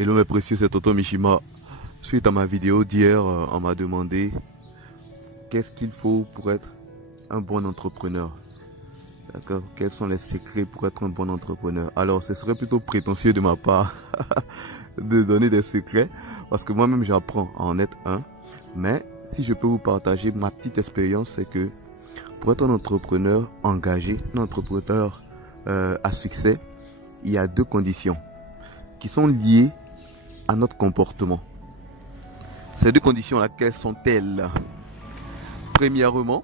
Hello mes précieux, c'est Tonton Mishima. Suite à ma vidéo d'hier, on m'a demandé qu'est-ce qu'il faut pour être un bon entrepreneur. D'accord? Quels sont les secrets pour être un bon entrepreneur? Alors, ce serait plutôt prétentieux de ma part de donner des secrets parce que moi-même j'apprends à en être un. Mais si je peux vous partager ma petite expérience, c'est que pour être un entrepreneur engagé, un entrepreneur à succès, il y a deux conditions qui sont liées à notre comportement. Ces deux conditions, laquelle sont-elles? Premièrement,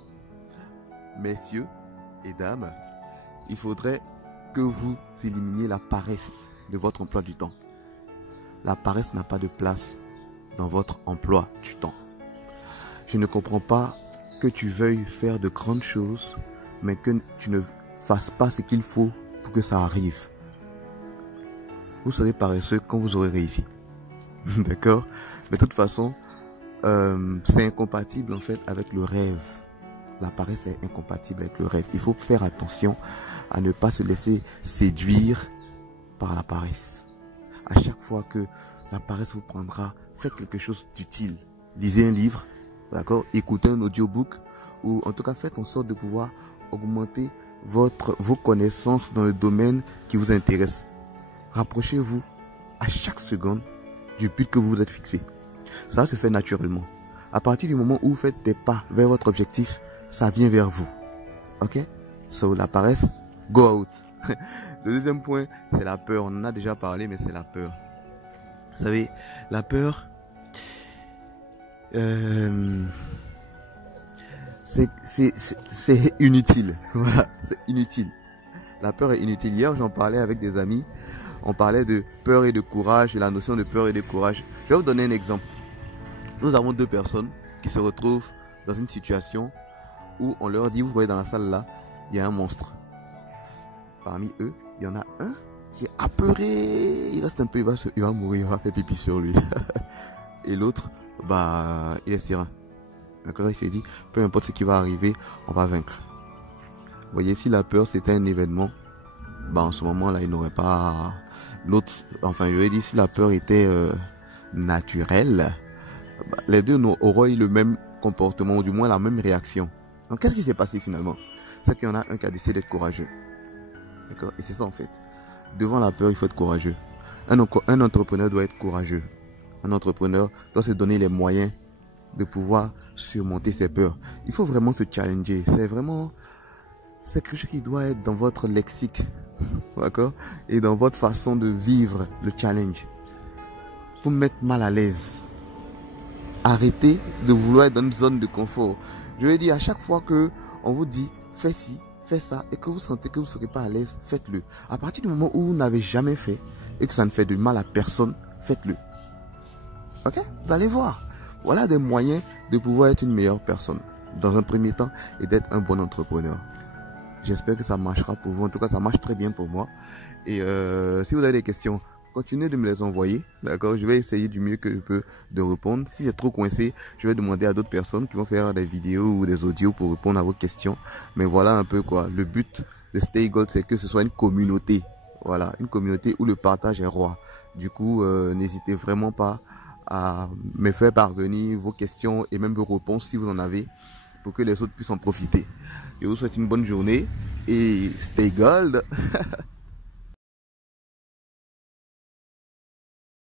messieurs et dames, il faudrait que vous éliminiez la paresse de votre emploi du temps. La paresse n'a pas de place dans votre emploi du temps. Je ne comprends pas que tu veuilles faire de grandes choses, mais que tu ne fasses pas ce qu'il faut pour que ça arrive. Vous serez paresseux quand vous aurez réussi. D'accord? Mais de toute façon, c'est incompatible en fait avec le rêve. La paresse est incompatible avec le rêve. Il faut faire attention à ne pas se laisser séduire par la paresse. À chaque fois que la paresse vous prendra, faites quelque chose d'utile. Lisez un livre, d'accord? Écoutez un audiobook, ou en tout cas faites en sorte de pouvoir augmenter vos connaissances dans le domaine qui vous intéresse. Rapprochez-vous à chaque seconde du but que vous vous êtes fixé. Ça se fait naturellement. À partir du moment où vous faites des pas vers votre objectif, ça vient vers vous. Ok? So, la paresse, go out. Le deuxième point, c'est la peur. On en a déjà parlé, mais c'est la peur. Vous savez, la peur, c'est inutile. Voilà, c'est inutile. La peur est inutile. Hier, j'en parlais avec des amis. On parlait de peur et de courage, de la notion de peur et de courage. Je vais vous donner un exemple. Nous avons deux personnes qui se retrouvent dans une situation où on leur dit, vous voyez dans la salle là, il y a un monstre. Parmi eux, il y en a un qui est apeuré, il reste un peu, il va mourir, il va faire pipi sur lui. Et l'autre, bah, il est serein. D'accord, il s'est dit, peu importe ce qui va arriver, on va vaincre. Vous voyez, si la peur c'était un événement, bah en ce moment là, il n'aurait pas... L'autre, enfin, je lui ai dit, si la peur était naturelle, bah, les deux auraient eu le même comportement, ou du moins la même réaction. Donc, qu'est-ce qui s'est passé finalement? C'est qu'il y en a un qui a décidé d'être courageux. D'accord? Et c'est ça en fait. Devant la peur, il faut être courageux. Un entrepreneur doit être courageux. Un entrepreneur doit se donner les moyens de pouvoir surmonter ses peurs. Il faut vraiment se challenger. C'est quelque chose qui doit être dans votre lexique. D'accord? Et dans votre façon de vivre le challenge. Vous me mettre mal à l'aise. Arrêtez de vouloir être dans une zone de confort. Je vais dire, à chaque fois que on vous dit fais ci, fais ça, et que vous sentez que vous ne serez pas à l'aise, faites-le. À partir du moment où vous n'avez jamais fait et que ça ne fait de mal à personne, faites-le. Ok? Vous allez voir. Voilà des moyens de pouvoir être une meilleure personne dans un premier temps et d'être un bon entrepreneur. J'espère que ça marchera pour vous. En tout cas, ça marche très bien pour moi. Et si vous avez des questions, continuez de me les envoyer. D'accord? Je vais essayer du mieux que je peux de répondre. Si c'est trop coincé, je vais demander à d'autres personnes qui vont faire des vidéos ou des audios pour répondre à vos questions. Mais voilà un peu quoi. Le but de Stay Gold, c'est que ce soit une communauté. Voilà, une communauté où le partage est roi. Du coup, n'hésitez vraiment pas à me faire parvenir vos questions et même vos réponses si vous en avez, pour que les autres puissent en profiter. Je vous souhaite une bonne journée et stay gold.